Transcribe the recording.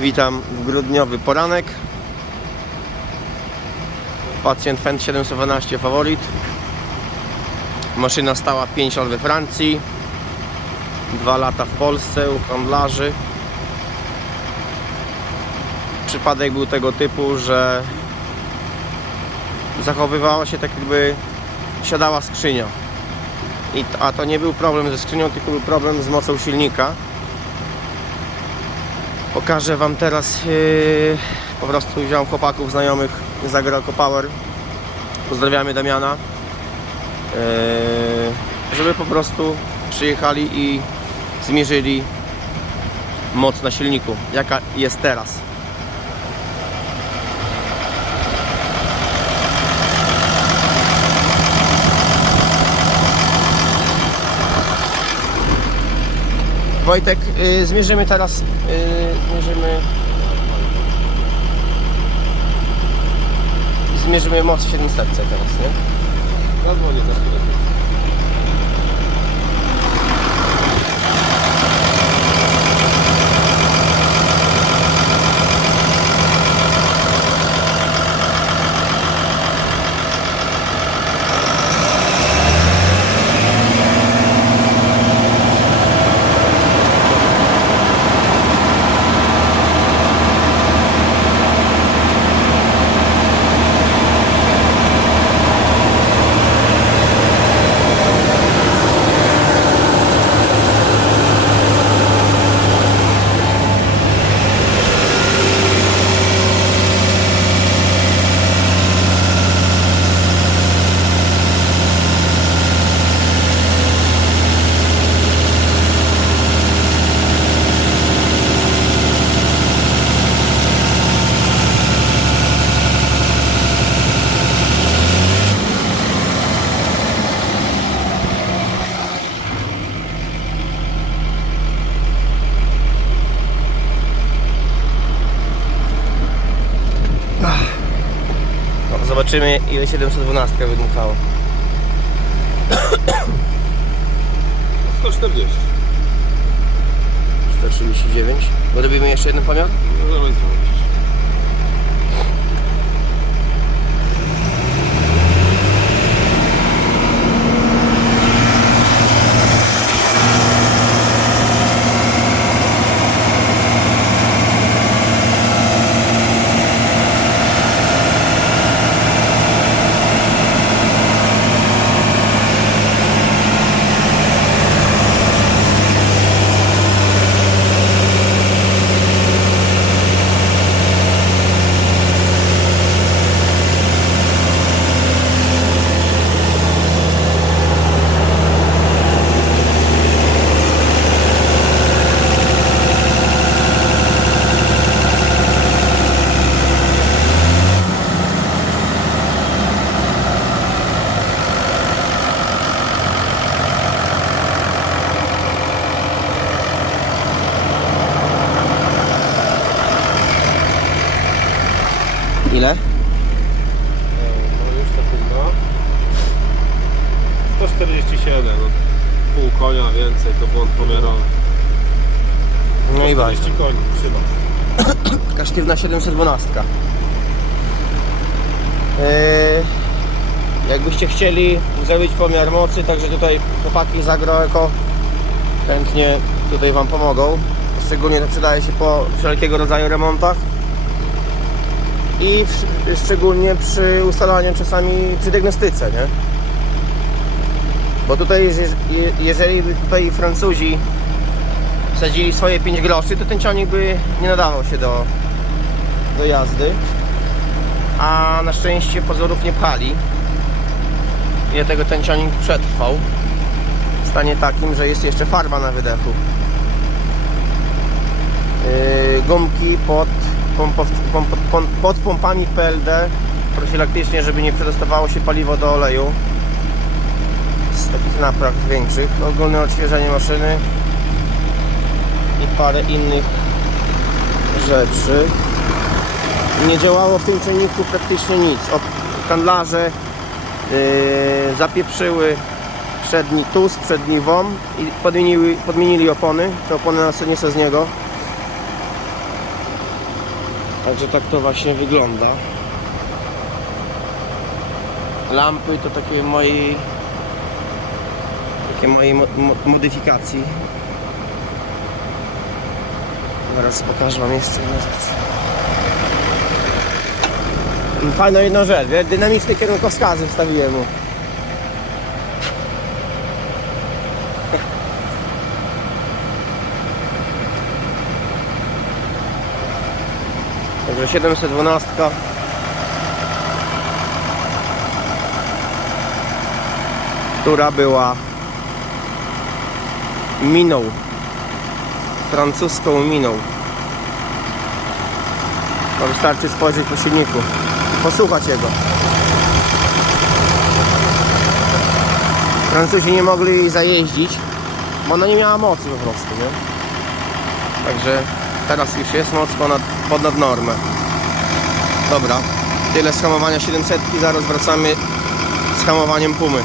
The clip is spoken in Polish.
Witam w grudniowy poranek. Pacjent Fendt 712 Favorit. Maszyna stała 5 lat we Francji. 2 lata w Polsce u handlarzy. Przypadek był tego typu, że zachowywała się tak jakby siadała skrzynia. I, a to nie był problem ze skrzynią, tylko był problem z mocą silnika. Pokażę Wam teraz, yy, po prostu wziąłem chłopaków znajomych z Agroco Power. Pozdrawiamy Damiana. Yy, żeby po prostu przyjechali i zmierzyli moc na silniku, jaka jest teraz. Wojtek, y, zmierzymy teraz, y, zmierzymy zmierzymy moc w 700 teraz, nie? Za chwilę. No, zobaczymy ile 712 wydmuchało. 140. 139. Bo robimy jeszcze jeden pomiar? No dawaj zrobić. Ile? No już sekundę. 147. No. Pół konia więcej, to błąd pomiarowy. No i bardzo. 40 koni, chyba. Taka sztywna 712. Yy, jakbyście chcieli zrobić pomiar mocy, także tutaj chłopaki z AgroEco chętnie tutaj Wam pomogą. Szczególnie to przydaje się po wszelkiego rodzaju remontach i w, szczególnie przy ustalaniu czasami przy diagnostyce, nie? Bo tutaj jeże- je- jeżeli by tutaj Francuzi wsadzili swoje 5 groszy, to ten ciągnik by nie nadawał się do, do jazdy. A na szczęście pozorów nie pchali. I dlatego ten ciągnik przetrwał w stanie takim, że jest jeszcze farba na wydechu. Yy, gumki pod, pompo, pom, pod pompami PLD profilaktycznie, żeby nie przedostawało się paliwo do oleju z takich napraw większych. Ogólne odświeżenie maszyny i parę innych rzeczy. Nie działało w tym ciągniku praktycznie nic. O, handlarze yy, zapieprzyły przedni tus, przedni WOM i podmienili, podmienili opony. Te opony nas nie są z niego. Także tak to właśnie wygląda. Lampy to takie mojej takie mojej mo- mo- modyfikacji. Zaraz pokażę wam jeszcze jedną rzecz. Fajną jedną rzecz, dynamiczne kierunkowskazy wstawiłem mu. Także 712 która była miną. Francuską miną. Wystarczy spojrzeć po silniku posłuchać jego. Francuzi nie mogli zajeździć bo ona nie miała mocy po prostu nie? także teraz już jest moc ponad, ponad normę. Dobra. Tyle z hamowania 700 zaraz wracamy z hamowaniem Pumy